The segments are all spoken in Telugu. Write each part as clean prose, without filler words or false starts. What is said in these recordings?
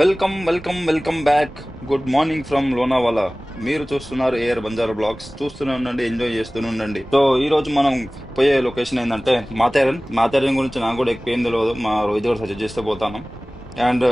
Welcome back. Good morning from Lonavala. మీరు చూస్తున్నారు ఏఆర్ బంజారా బ్లాగ్స్. చూస్తూనే ఉండండి, ఎంజాయ్ చేస్తూనే ఉండండి. సో ఈ రోజు మనం పోయే లొకేషన్ ఏంటంటే మాథేరన్ గురించి నాకు కూడా ఎక్కువ ఏం తెలియదు. మా రోహిత్ కూడా సజెస్ట్ చేస్తే పోతాను. అండ్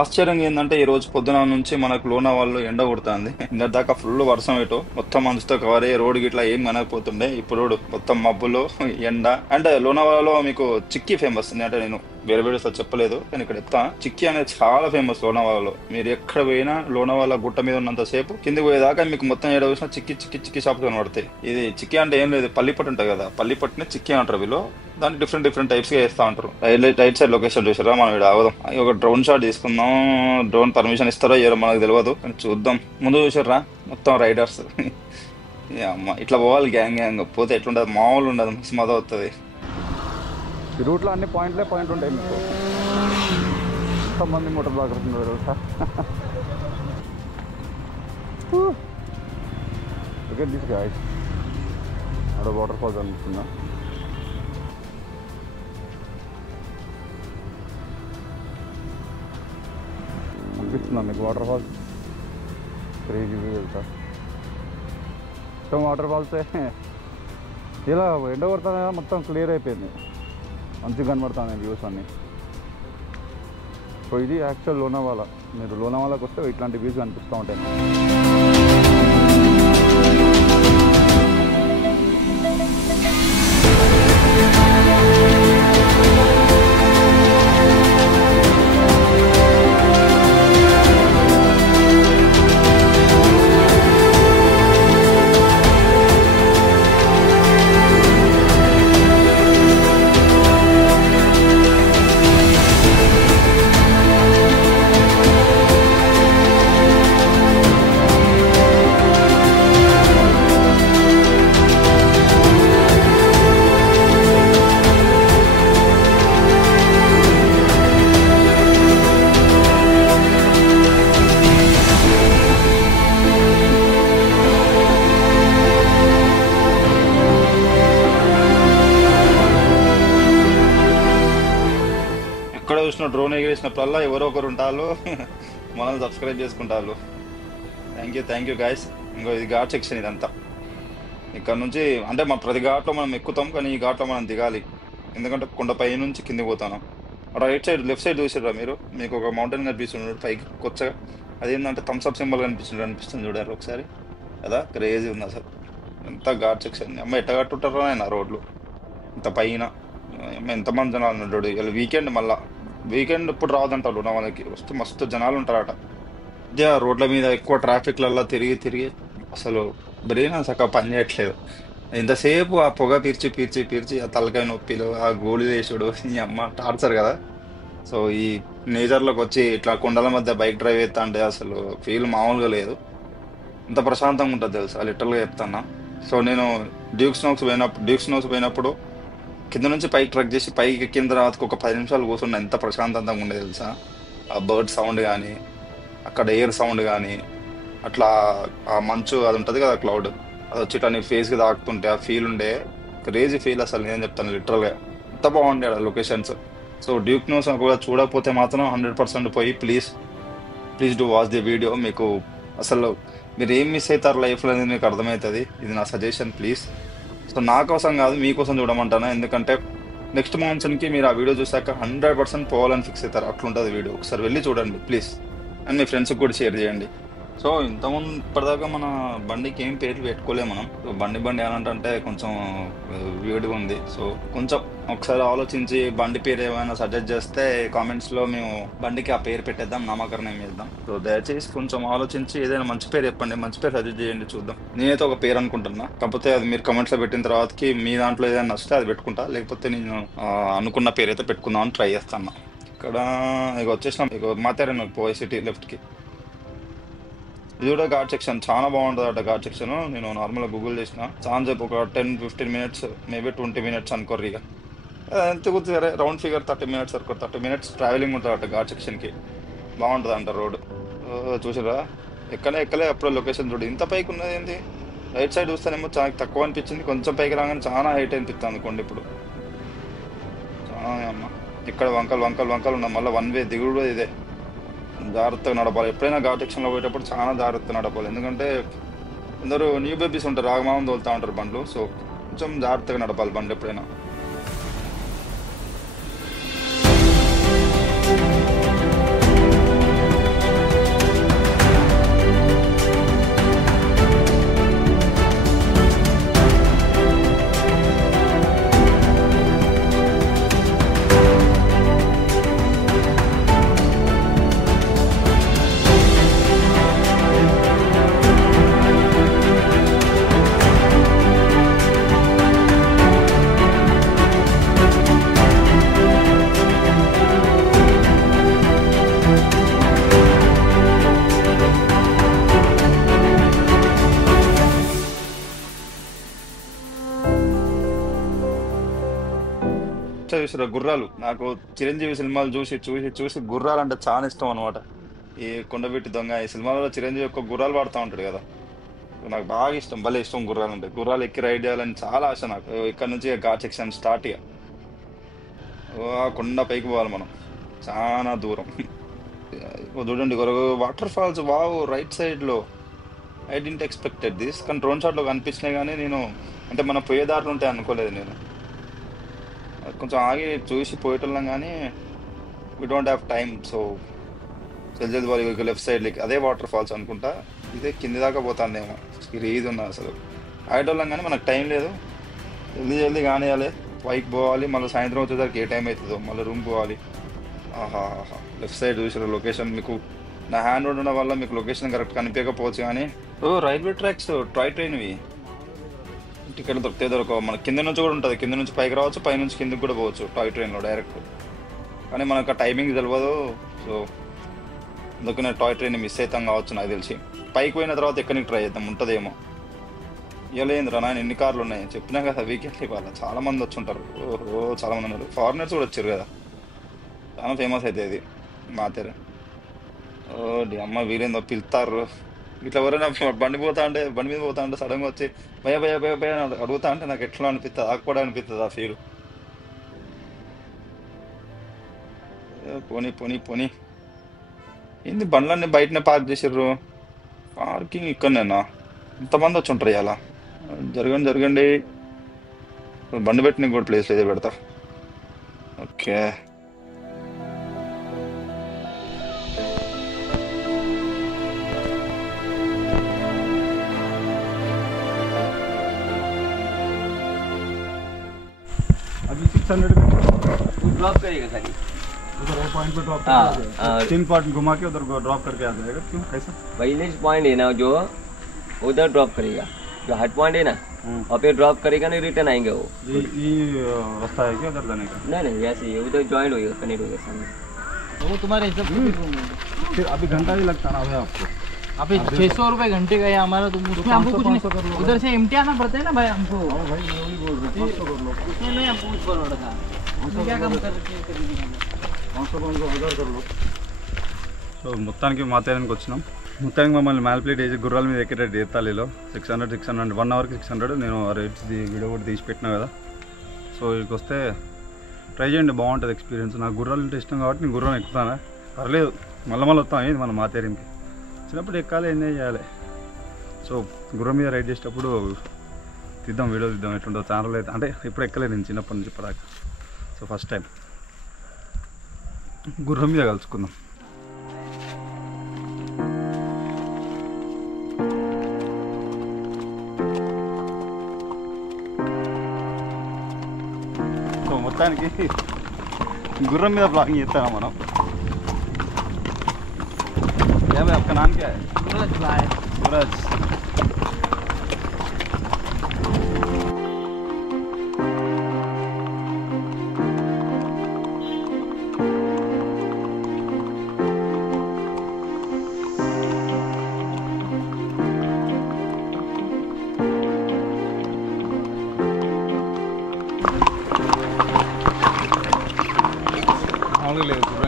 ఆశ్చర్యంగా ఏంటంటే ఈ రోజు పొద్దున నుంచి మనకు లోనావాళ్ళు ఎండ కొడుతుంది. ఇంత దాకా ఫుల్ వర్షం ఇటు మొత్తం మంచుతో కవర్ అయ్యి రోడ్ గిట్లా ఏం కనకపోతుండే. ఇప్పుడు రోడ్ మొత్తం మబ్బులు, ఎండ. అండ్ లోనావాలలో మీకు చిక్కీ ఫేమస్. అంటే నేను వేరే వేరే చెప్పలేదు కానీ ఇక్కడ చెప్తా. చిక్కీ అనేది చాలా ఫేమస్ లోనావాలలో. మీరు ఎక్కడ పోయినా లోనావాలా గుట్ట మీద ఉన్నంత సేపు కిందికి పోయేదాకా మీకు మొత్తం ఏడ చూసినా చిక్కీ షాప్స్ కనబడతాయి. ఇది చిక్కీ అంటే ఏం లేదు, పల్లిపట్టు ఉంటుంది కదా, పల్లిపట్టుని చిక్కీ అంటారు వీళ్ళు. దాన్ని డిఫరెంట్ టైప్స్ గా వేస్తా ఉంటారు. రైట్ సైడ్ లొకేషన్ చూసారా, మనం ఇక్కడ ఆగుదాం. ఒక డ్రోన్ షాట్ తీసుకుందాం. డ్రోన్ పర్మిషన్ ఇస్తారో ఏరో మనకు తెలియదు కానీ చూద్దాం. ముందు చూసారా మొత్తం రైడర్స్. అమ్మ ఇట్లా పోవాలి గ్యాంగ్ పోతే ఎట్లుంటది, మామూలు ఉండదు, మస్తు అవుతుంది. ఈ రూట్లో అన్ని పాయింట్ ఉంటాయి మీకు. ఎంతమంది మోటార్ బ్లాగర్స్ ఉన్నారు తెలుసా. ఓకే దిస్ గాయ్స్, అక్కడ వాటర్ ఫాల్స్ అనిపిస్తుందా. అనిపిస్తుందా మీకు వాటర్ ఫాల్స్? క్రేజీ వ్యూ తెలుసా. మొత్తం వాటర్ ఫాల్సే. ఇలా ఎండ కొడుతుంది కదా, మొత్తం క్లియర్ అయిపోయింది, మంచిగా కనబడుతుంది వ్యూస్ అన్నీ. సో ఇది యాక్చువల్ లోనావాలా. మీరు లోనావాలాకి వస్తే ఇట్లాంటి వ్యూస్ కనిపిస్తూ ఉంటాయి. ఎక్కడ చూసిన డ్రోన్ ఎగిరేసినప్పుడల్లా ఎవరో ఒకరు ఉంటారు, మనల్ని సబ్స్క్రైబ్ చేసుకుంటారు. Thank you guys. ఇంకో ఇది ఘాట్ సెక్షన్ ఇదంతా. ఇక్కడ నుంచి అంటే మా ప్రతి ఘాట్లో మనం ఎక్కుతాం కానీ ఈ ఘాట్లో మనం దిగాలి, ఎందుకంటే కొండపై నుంచి కిందికి పోతాను. రైట్ సైడ్ లెఫ్ట్ సైడ్ చూసారా మీరు, మీకు ఒక మౌంటైన్ కనిపిస్తుంది పైకి కొత్తగా. అదేంటంటే థమ్స్అప్ సింబల్ అనిపిస్తుంది చూడారు ఒకసారి కదా. క్రేజీ ఉంది అసలు, ఎంత ఘాట్ సెక్షన్. అమ్మ ఎట్ట కట్టుంటారో ఆయన రోడ్లు ఇంత పైన. ఎంతమంది జనాలు ఉంటాడు. ఇలా వీకెండ్ ఇప్పుడు రావద్దంటారు నా వాళ్ళకి, వస్తే మస్తు జనాలు ఉంటారట. ఇదే రోడ్ల మీద ఎక్కువ ట్రాఫిక్లలో తిరిగి అసలు బ్రెయిన్ సగం పని చేయట్లేదు. ఇంతసేపు ఆ పొగ పీర్చి ఆ తలకాయ నొప్పిలు, ఆ గోళీలు వేసుడు, ఈ అమ్మ టార్చర్ కదా. సో ఈ నేచర్లోకి వచ్చి ఇట్లా కొండల మధ్య బైక్ డ్రైవ్ చేస్తా అంటే అసలు ఫీల్ మామూలుగా లేదు. ఇంత ప్రశాంతంగా ఉంటుంది తెలుసా, లిటరల్గా చెప్తాను. సో నేను డ్యూక్స్ నోస్ పోయినప్పుడు కింద నుంచి పైకి ట్రక్ చేసి పైకి ఎక్కిన తర్వాత ఒక 10 నిమిషాలు కూర్చున్న ఎంత ప్రశాంతంగా ఉండేది తెలుసా. ఆ బర్డ్ సౌండ్ కానీ, అక్కడ ఎయిర్ సౌండ్ కానీ, అట్లా ఆ మంచు అది ఉంటుంది కదా క్లౌడ్, అది వచ్చి ఇట్లా నీ ఫేస్కి తాకుతుంటే ఆ ఫీల్ ఉండే క్రేజీ ఫీల్. అసలు నేను చెప్తాను లిటరల్గా ఎంత బాగుండే ఆ లొకేషన్స్. సో డ్యూక్ నోస్ కూడా చూడకపోతే మాత్రం 100% పోయి please do watch the video. మీకు అసలు మీరు ఏం మిస్ అవుతారు లైఫ్లో అనేది మీకు అర్థమవుతుంది. ఇది నా సజెషన్ ప్లీజ్. సో నా కోసం కాదు, మీకోసం చూడమంటాను. ఎందుకంటే నెక్స్ట్ మాన్సూన్కి మీరు ఆ వీడియో చూసాక 100% పోవాలని ఫిక్స్ అవుతారు. అట్లుంటుంది వీడియో, ఒకసారి వెళ్ళి చూడండి ప్లీజ్. అండ్ మీ ఫ్రెండ్స్కి కూడా షేర్ చేయండి. సో ఇంతకుముందు ఇప్పటిదాకా మన బండికి ఏం పేర్లు పెట్టుకోలేము మనం. సో బండి ఏమంటే కొంచెం వేడిగా ఉంది. సో కొంచెం ఒకసారి ఆలోచించి బండి పేరు ఏమైనా సజెస్ట్ చేస్తే కామెంట్స్లో మేము బండికి ఆ పేరు పెట్టేద్దాం, నామకరణం చేద్దాం. సో దయచేసి కొంచెం ఆలోచించి ఏదైనా మంచి పేరు చెప్పండి, మంచి పేరు సజెస్ట్ చేయండి చూద్దాం. నేనైతే ఒక పేరు అనుకుంటున్నా, కాకపోతే అది మీరు కమెంట్స్లో పెట్టిన తర్వాతకి మీ దాంట్లో ఏదైనా వస్తే అది పెట్టుకుంటా, లేకపోతే నేను అనుకున్న పేరు అయితే పెట్టుకుందామని ట్రై చేస్తాను. ఇక్కడ ఇక వచ్చేసినాం, ఇక మాథేరన్ పోయే సిటీ లెఫ్ట్కి. ఇది కూడా ఘాట్ సెక్షన్ చాలా బాగుంటుంది అట. ఘాట్ సెక్షన్ నేను నార్మల్గా గూగుల్ చేసిన చాలా సేపు, ఒక 10-15 మినిట్స్, మేబీ 20 మినిట్స్ అనుకోరు. ఇక ఎంత గుర్తు రౌండ్ ఫిగర్ 30 మినిట్స్ అనుకో, 30 మినిట్స్ ట్రావెలింగ్ ఉంటుంది అట ఘాట్ సెక్షన్కి. బాగుంటుంది అంట రోడ్. చూసారా ఎక్కలే అప్పుడు లొకేషన్ చూడు, ఇంత పైకి ఉన్నది ఏంటి. రైట్ సైడ్ చూస్తేనేమో చాలా తక్కువ అనిపించింది, కొంచెం పైకి రాగానే చాలా హైట్ అనిపిస్తుంది అనుకోండి. ఇప్పుడు అమ్మ ఇక్కడ వంకలు వంకలు వంకలు ఉన్నాయి, మళ్ళీ వన్ వే దిగుడు ఇదే. జాగ్రత్తగా నడపాలి. ఎప్పుడైనా ఘాట్ సెక్షన్లో పోయేటప్పుడు చాలా జాగ్రత్తగా నడపాలి. ఎందుకంటే అందరూ న్యూ బేబీస్ ఉంటారు, ఆగమాగం తోలుతూ ఉంటారు బండ్లు. సో కొంచెం జాగ్రత్తగా నడపాలి బండ్లు ఎప్పుడైనా. చూసారా గుర్రాలు, నాకు చిరంజీవి సినిమాలు చూసి చూసి చూసి గుర్రాలు అంటే చాలా ఇష్టం అనమాట. ఈ కొండవీటి దొంగ ఈ సినిమాలో చిరంజీవి యొక్క గుర్రాలు వాడుతూ ఉంటాడు కదా, నాకు బాగా ఇష్టం, భలే ఇష్టం గుర్రాలు అంటే. గుర్రాలు ఎక్కి రైడ్ చేయాలని చాలా ఆశ నాకు. ఇక్కడ నుంచి ఘాట్ సెక్షన్ స్టార్ట్ ఇక కొండ పైకి పోవాలి మనం, చాలా దూరం. చూడండి వాటర్ ఫాల్స్, వావ్, రైట్ సైడ్లో. ఐ డింట్ ఎక్స్పెక్టెడ్ దిస్, కానీ డ్రోన్ షాట్లో కనిపించినాయి కానీ నేను అంటే మనం పోయే దారిలో ఉంటాయి అనుకోలేదు నేను. కొంచెం ఆగి చూసి పోయేటోళ్ళం కానీ we don't have time. So జల్దీ వాళ్ళు లెఫ్ట్ సైడ్కి అదే వాటర్ ఫాల్స్ అనుకుంటా, ఇదే కింది దాకా పోతానేమో. ఇది ఉన్నా అసలు ఆగేటోళ్ళం కానీ మనకు టైం లేదు. జల్దీ కానివ్వాలి, పైకి పోవాలి, మళ్ళీ సాయంత్రం వచ్చేసరికి ఏ టైం అవుతుందో, మళ్ళీ రూమ్ పోవాలి. ఆహా, లెఫ్ట్ సైడ్ చూసారు లొకేషన్. మీకు నా హ్యాండ్ ఉండడం వల్ల మీకు లొకేషన్ కరెక్ట్ కనిపించకపోవచ్చు కానీ రైల్వే ట్రాక్స్ టాయ్ ట్రైన్వి టికెట్లు దొరికితే దొరకవు. మన కింద నుంచి కూడా ఉంటుంది, కింద నుంచి పైకి రావచ్చు, పై నుంచి కిందకి కూడా పోవచ్చు టాయ్ ట్రైన్లో డైరెక్ట్. కానీ మనకు ఆ టైమింగ్ తెలియదు. సో అందుకనే టాయ్ ట్రైన్ మిస్ అవుతాం కావచ్చు నాకు తెలిసి. పైకి పోయిన తర్వాత ఎక్కడికి ట్రై చేద్దాం, ఉంటుందేమో. ఇవ్వలేదురా నాయన, ఎన్ని కార్లు ఉన్నాయి చెప్పినా కదా, వీకెండ్ ఇవాళ చాలా మంది వచ్చి ఉంటారు. ఓహో, చాలా మంది ఉన్నారు, ఫారినర్స్ కూడా వచ్చారు కదా, చాలా ఫేమస్ అయితే ఇది మాతేరు. ఓ అమ్మ వీరేందో పిలుస్తారు ఇట్లా. ఎవరైనా బండి మీద పోతా ఉంటే సడన్గా వచ్చి భయ భయ భయ భయ అడుగుతా అంటే నాకు ఎట్లా అనిపిస్తుంది, ఆకుపడా అనిపిస్తుంది ఆ ఫీల్. పోనీ పోనీ పోనీ, ఏంది బండ్లన్నీ బయటనే పార్క్ చేసిర్రు, పార్కింగ్ ఇక్కడనేనా? ఇంతమంది వచ్చి ఉంటారు ఇలా. జరగండి, బండి పెట్టిన కూడా ప్లేస్ లేదే పెడతా. ఓకే, अभी 600 में ड्रॉप करेगा खाली उधर वो पॉइंट पे ड्रॉप हाँ, करके 3 पॉइंट घुमा के उधर ड्रॉप करके आ जाएगा। क्यों, कैसा? वाइलेज पॉइंट है ना जो उधर ड्रॉप करेगा, जो हार्ड पॉइंट है ना वहाँ पे ड्रॉप करेगा, नहीं रिटर्न आएंगे वो। ये रास्ता है क्या उधर जाने का? नहीं ऐसे ही उधर ज्वाइन होगा, कनेक्ट होगा सामने। वो तुम्हारे हिसाब से फिर अभी घंटा ही लगता ना है आपको। अभी 600 रुपए घंटे का है हमारा, तो उसमें हमको कुछ नहीं, उधर से एमटी आना पड़ता है ना भाई हमको। भाई मैं वही बोल रहा हूँ, 500 कर लो। उसमें नहीं हमको कुछ पड़ रहा था, उसमें क्या कम कर रहे 500 उधर कर लो। సో మొత్తానికి మాతేరానికి వచ్చినాం. మొత్తానికి మమ్మల్ని మ్యాల్ప్లేట్ వేసి గుర్రాల మీద ఎక్కేటట్టు చేస్తాలిలో 600 1 అవర్కి 600. నేను రేట్స్ వీడియో కూడా తీసి పెట్టినా కదా. సో ఇక్కడికి వస్తే ట్రై చేయండి, బాగుంటుంది ఎక్స్పీరియన్స్. నాకు గుర్రాలు అంటే ఇష్టం కాబట్టి నేను గుర్రం ఎక్కుతాను, పర్లేదు. మళ్ళీ వస్తాం ఏంది మన మాతేరానికి. చిన్నప్పుడు ఎక్కాలి, ఎంజాయ్ చేయాలి. సో గుర్రం మీద రైడ్ చేసేటప్పుడు తీద్దాం, వీడియో తీద్దాం ఎట్లుంటుందో. ఛానల్ అయితే అంటే ఇప్పుడు ఎక్కలేదు నేను చిన్నప్పటి నుంచి ఇప్పటిదాకా. సో ఫస్ట్ టైం గుర్రం మీద కలుసుకుందాం. సో మొత్తానికి గుర్రం మీద బ్లాగింగ్ చేస్తారా మనం. भाई आपका नाम क्या है? सूरज।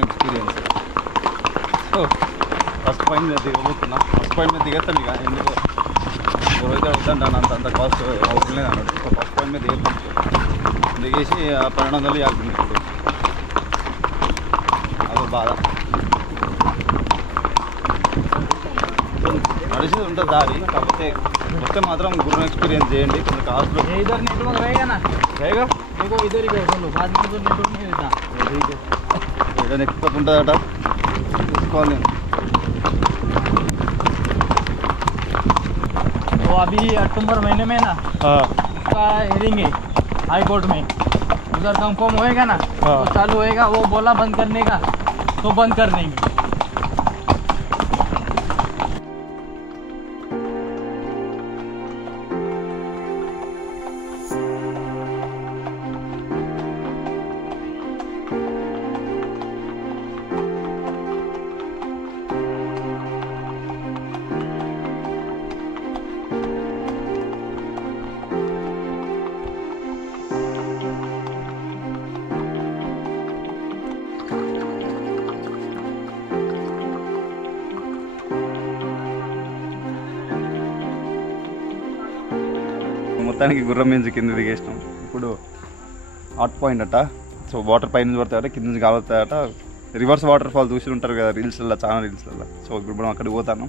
एक्सपीरियंस ఫస్ట్ పాయింట్ మీద దిగబోతున్నా. ఫస్ట్ పాయింట్ మీద దిగేస్తాను ఇక, ఎందుకు రోజు అవుతుంటాను, అంత కాస్ట్ అవసరం లేదు అన్నాడు. సో ఫస్ట్ పాయింట్ మీద దిగేసి ఆ 1200 యాక్తుంది. అదో బాధ. నడిచేది ఉంటుంది దారి, కాకపోతే వస్తే మాత్రం గుర్రం ఎక్స్పీరియన్స్ చేయండి. కొంచెం కాస్ట్లో इधर नेटवर्क रहेगा ना, रहेगा देखो इधर ही बैठो लो, बाद में उधर नेटवर्क नहीं रहता। ఏదైనా ఎక్కువ ఉంటుందట తీసుకోవాలి నేను. तो अभी अक्टूबर महीने में ना उसका हेयरिंग है हाई कोर्ट में, उधर कंफर्म होएगा ना तो चालू होएगा, वो बोला बंद करने का तो बंद कर देंगे। మొత్తానికి గుర్రం నుంచి కింద దిగేసినాం. ఇప్పుడు హాట్ పాయింట్ అట. సో వాటర్ పైన నుంచి పడతాయట, కింద నుంచి కాలుతాయట. రివర్స్ వాటర్ ఫాల్ చూసి ఉంటారు కదా రీల్స్లో, చాలా రీల్స్లలో. సో ఇప్పుడు మనం అక్కడికి పోతాను.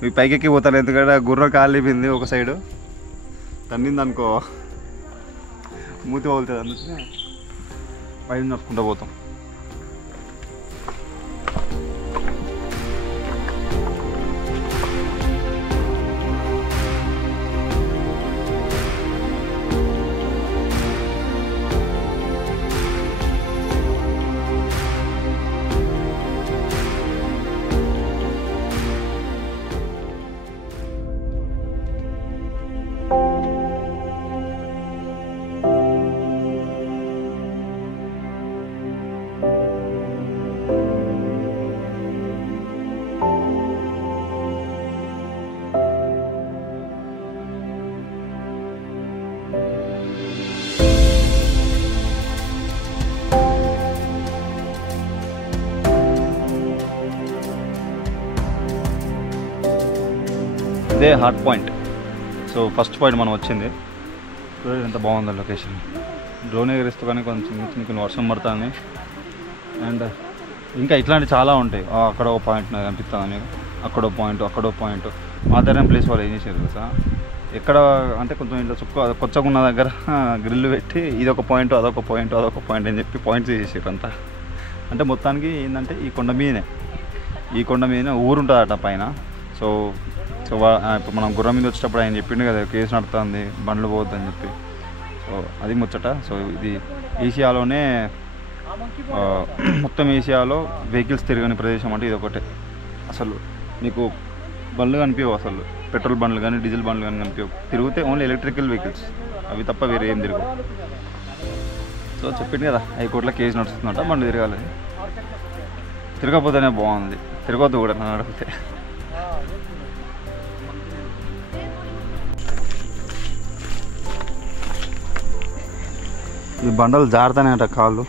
మీ పైకెక్కి పోతాను, ఎందుకంటే గుర్రం కాలిపోయింది ఒక సైడు, తన్నింది అనుకో మూతి పోతుంది, అందుకని పైన నడుచుకుంటూ పోతాం. ఇదే hot point. So first point మనం వచ్చింది. ఎంత బాగుందో లొకేషన్. డ్రోన్ ఎగరేస్తూ కానీ కొంచెం చిన్న చిన్న వర్షం పడుతుంది. అండ్ ఇంకా ఇట్లాంటి చాలా ఉంటాయి. అక్కడ ఒక పాయింట్ నాకు అనిపిస్తుంది మీకు, అక్కడో పాయింట్ మాదరం ప్లేస్ వాళ్ళు ఏం చేశారు కదా, ఎక్కడ అంటే కొంచెం ఇట్లా కొత్తగా ఉన్న దగ్గర గ్రిల్ పెట్టి ఇదొక పాయింట్ అదొక పాయింట్ అని చెప్పి పాయింట్స్ చేసారు అంతా. అంటే మొత్తానికి ఏంటంటే ఈ కొండ మీదనే ఊరు ఉంటుందట పైన. సో ఇప్పుడు మనం గుర్రం మీద వచ్చేటప్పుడు ఆయన చెప్పిండు కదా కేసు నడుతుంది, బండ్లు పోవద్దని చెప్పి. సో అది ముచ్చట. సో ఇది ఏషియాలోనే మొత్తం ఏషియాలో వెహికల్స్ తిరగని ప్రదేశం అంటే ఇది ఒకటే. అసలు మీకు బండ్లు కనిపించవు, అసలు పెట్రోల్ బండ్లు కానీ డీజిల్ బండ్లు కానీ కనిపించవు. తిరిగితే ఓన్లీ ఎలక్ట్రికల్ వెహికల్స్, అవి తప్ప వేరే ఏం తిరగవు. సో చెప్పింది కదా హైకోర్టులో కేసు నడుస్తుందంట, బండి తిరగాలి. తిరగకపోతేనే బాగుంది, తిరగొద్దు కూడా నన్ను అడిగితే. ఈ బండలు జారుతానే అంట కాళ్ళు.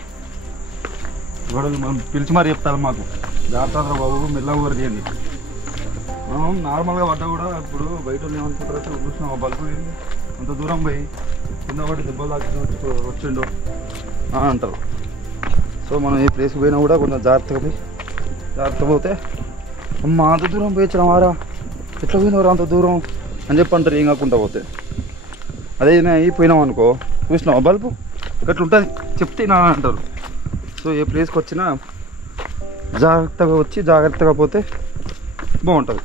గొడవలు మనం పిలిచి మరి చెప్తారు మాకు, జాగ్రత్త బాబు మెల్లగా ఊరు తీయండి. మనం నార్మల్గా పడ్డా కూడా ఇప్పుడు బయట ఏమనుకుంటారు చూసిన బల్బు అంత దూరం పోయి కింద పడి దెబ్బలు దాచి వచ్చిండు అంటారు. సో మనం ఈ ప్లేస్కి పోయినా కూడా కొంచెం జాగ్రత్త పోతే అమ్మ అంత దూరం పోయించడం వారా, ఎట్లా పోయినవారు అంత దూరం అని చెప్పి అంటారు. ఏం కాకుండా పోతే అదే అయిపోయినాం అనుకో, చూసినావా బల్బు గట్లా ఉంటుంది చెప్తే నా అంటారు. సో ఏ ప్లేస్కి వచ్చినా జాగ్రత్తగా వచ్చి జాగ్రత్తగా పోతే బాగుంటుంది.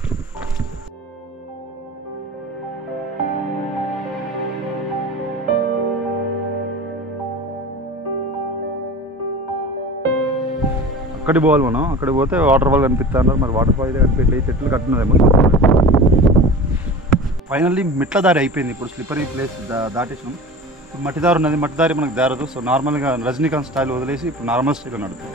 అక్కడికి పోవాలి మనం. అక్కడికి పోతే వాటర్ ఫాల్ కనిపిస్తా అన్నారు. మరి వాటర్ ఫాల్ అయితే కనిపించలేదు, చెట్లు కట్టినదేమో. ఫైనల్లీ మెట్ల దారి అయిపోయింది. ఇప్పుడు స్లిప్పరీ ప్లేస్ దాటేసాం. ఇప్పుడు మట్టి దారి ఉన్నది, మట్టి దారి మనకు దారదు. సో నార్మల్గా రజనీకాంత్ స్టైల్ వదిలేసి ఇప్పుడు నార్మల్ స్టైల్ నడుతుంది.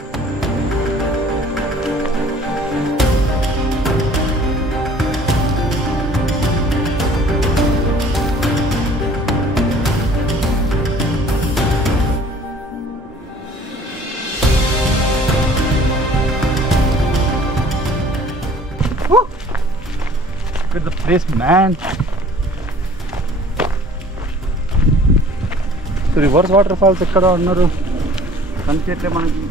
Look at the place, man. So reverse water falls ఎక్కడ ఉన్నారు కనిపించట్లే మనకి.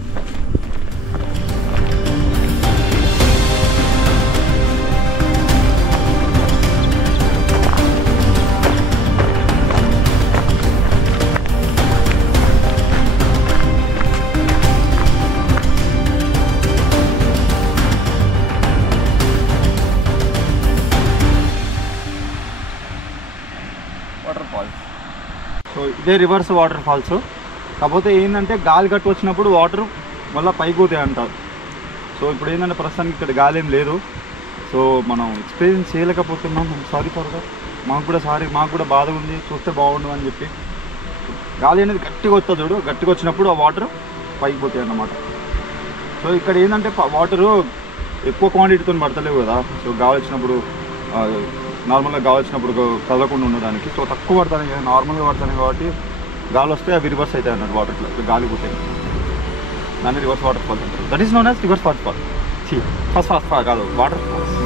ఇదే రివర్స్ వాటర్ ఫాల్స్. కాకపోతే ఏంటంటే గాలి గట్టు వచ్చినప్పుడు వాటర్ మళ్ళీ పైకి పోతాయి అంటారు. సో ఇప్పుడు ఏంటంటే ప్రస్తుతానికి ఇక్కడ గాలి ఏం లేదు. సో మనం ఎక్స్పీరియన్స్ చేయలేకపోతున్నాం. Sorry for that. మాకు కూడా బాధ ఉంది, చూస్తే బాగుండు అని చెప్పి. గాలి అనేది గట్టిగా వస్తుంది చూడు, గట్టిగా వచ్చినప్పుడు ఆ వాటర్ పైకి పోతాయి అన్నమాట. సో ఇక్కడ ఏంటంటే వాటరు ఎక్కువ క్వాంటిటీతో పడతలేవు కదా. సో గాలి వచ్చినప్పుడు నార్మల్గా గాలి వచ్చినప్పుడు కదలకుండా ఉండడానికి సో తక్కువ పడతాయి, నార్మల్గా పడతాయి కాబట్టి గాలి వస్తే అవి రివర్స్ అవుతాయి అన్నట్టు వాటర్లో. గాలి పోతాయి, దాన్ని రివర్స్ వాటర్ ఫాల్స్ అంటారు. That is known as reverse water fall. First కాదు, వాటర్ ఫాల్స్.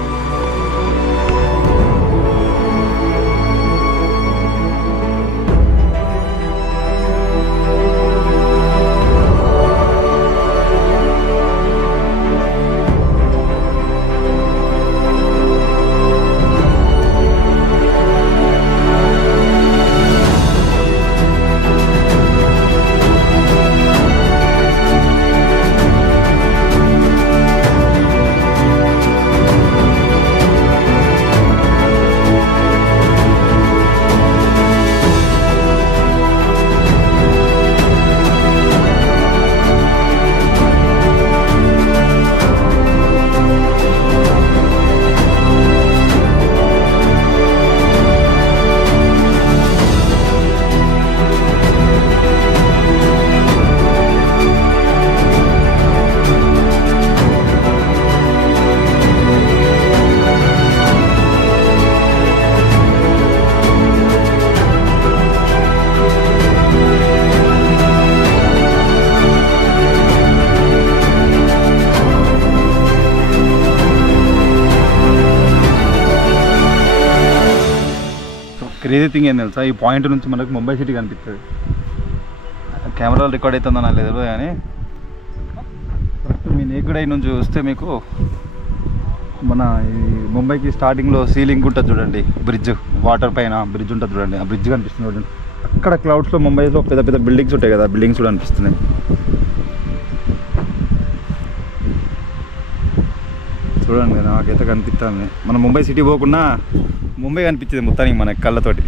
క్రేజీ థింగ్ ఏం తెలుసా, ఈ పాయింట్ నుంచి మనకు ముంబై సిటీ కనిపిస్తుంది. కెమెరాలో రికార్డ్ అవుతుందో నాకు లేదు కానీ కరెక్ట్ మీ నేకుడ్ ఐ నుంచి చూస్తే మీకు మన ఈ ముంబైకి స్టార్టింగ్లో సీలింగ్ ఉంటుంది చూడండి, బ్రిడ్జ్, వాటర్ పైన బ్రిడ్జ్ ఉంటుంది చూడండి, ఆ బ్రిడ్జ్ కనిపిస్తుంది చూడండి. అక్కడ క్లౌడ్స్లో ముంబైలో పెద్ద పెద్ద బిల్డింగ్స్ ఉంటాయి కదా, బిల్డింగ్స్ కూడా అనిపిస్తున్నాయి. చూడండి నాకైతే కనిపిస్తుంది. మన ముంబై సిటీ పోకుండా ముంబై కనిపించింది మొత్తానికి మన కళ్ళతోటి.